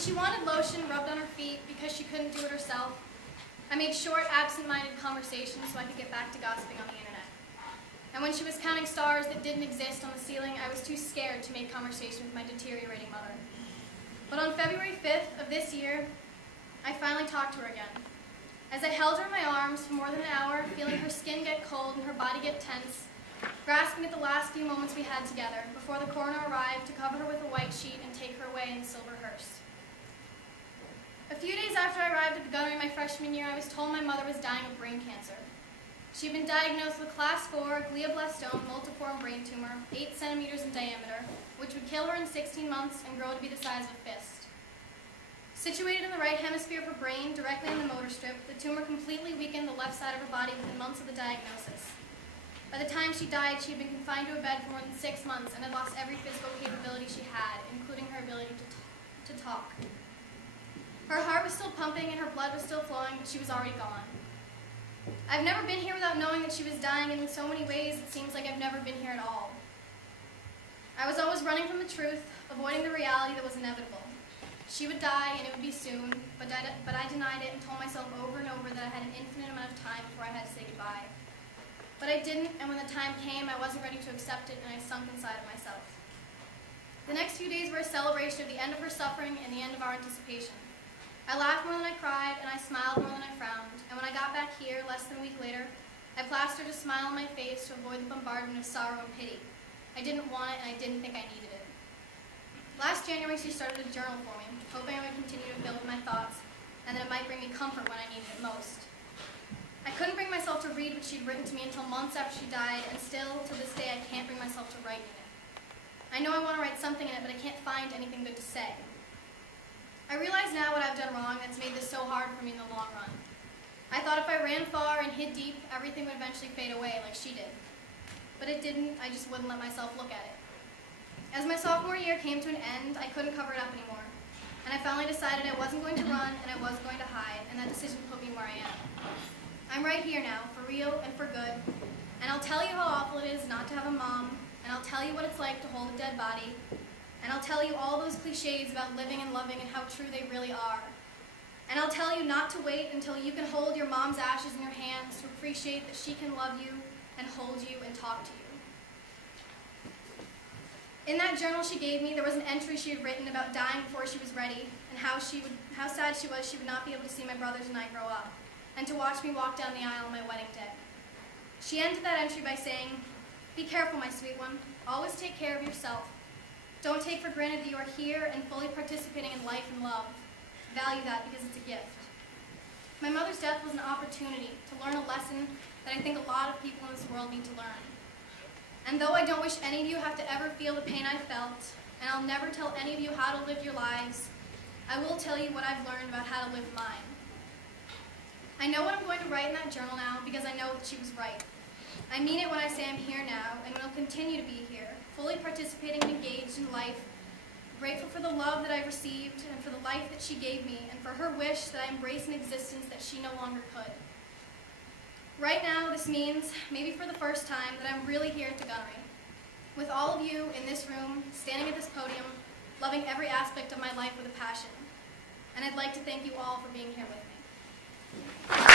she wanted lotion rubbed on her feet because she couldn't do it herself, I made short, absent-minded conversations so I could get back to gossiping on the internet. And when she was counting stars that didn't exist on the ceiling, I was too scared to make conversation with my deteriorating mother. But on February 5th of this year, I finally talked to her again. As I held her in my arms for more than an hour, feeling her skin get cold and her body get tense, grasping at the last few moments we had together before the coroner arrived to cover her with a white sheet and take her away in a silver hearse. A few days after I arrived at the gunnery my freshman year, I was told my mother was dying of brain cancer. She had been diagnosed with a class 4 glioblastoma multiforme brain tumor, 8 centimeters in diameter, which would kill her in 16 months and grow to be the size of a fist. Situated in the right hemisphere of her brain, directly in the motor strip, the tumor completely weakened the left side of her body within months of the diagnosis. By the time she died, she had been confined to a bed for more than 6 months and had lost every physical capability she had, including her ability to talk. Her heart was still pumping and her blood was still flowing, but she was already gone. I've never been here without knowing that she was dying, and in so many ways it seems like I've never been here at all. I was always running from the truth, avoiding the reality that was inevitable. She would die and it would be soon, but I denied it and told myself over and over that I had an infinite amount of time before I had to say goodbye. But I didn't, and when the time came, I wasn't ready to accept it, and I sunk inside of myself. The next few days were a celebration of the end of her suffering and the end of our anticipation. I laughed more than I cried, and I smiled more than I frowned, and when I got back here, less than a week later, I plastered a smile on my face to avoid the bombardment of sorrow and pity. I didn't want it, and I didn't think I needed it. Last January, she started a journal for me, hoping I would continue to fill with my thoughts, and that it might bring me comfort when I needed it most. I couldn't bring myself to read what she'd written to me until months after she died, and still, to this day, I can't bring myself to write in it. I know I want to write something in it, but I can't find anything good to say. I realize now what I've done wrong that's made this so hard for me in the long run. I thought if I ran far and hid deep, everything would eventually fade away like she did. But it didn't, I just wouldn't let myself look at it. As my sophomore year came to an end, I couldn't cover it up anymore. And I finally decided I wasn't going to run and I wasn't going to hide, and that decision put me where I am. I'm right here now, for real and for good, and I'll tell you how awful it is not to have a mom, and I'll tell you what it's like to hold a dead body, and I'll tell you all those cliches about living and loving and how true they really are. And I'll tell you not to wait until you can hold your mom's ashes in your hands to appreciate that she can love you and hold you and talk to you. In that journal she gave me, there was an entry she had written about dying before she was ready and how sad she would not be able to see my brothers and I grow up, and to watch me walk down the aisle on my wedding day. She ended that entry by saying, "Be careful, my sweet one. Always take care of yourself. Don't take for granted that you are here and fully participating in life and love. Value that because it's a gift." My mother's death was an opportunity to learn a lesson that I think a lot of people in this world need to learn. And though I don't wish any of you have to ever feel the pain I felt, and I'll never tell any of you how to live your lives, I will tell you what I've learned about how to live mine. I know what I'm going to write in that journal now because I know that she was right. I mean it when I say I'm here now and will continue to be here, fully participating and engaged in life, grateful for the love that I've received and for the life that she gave me, and for her wish that I embrace an existence that she no longer could. Right now, this means, maybe for the first time, that I'm really here at the Gunnery, with all of you in this room, standing at this podium, loving every aspect of my life with a passion. And I'd like to thank you all for being here with me.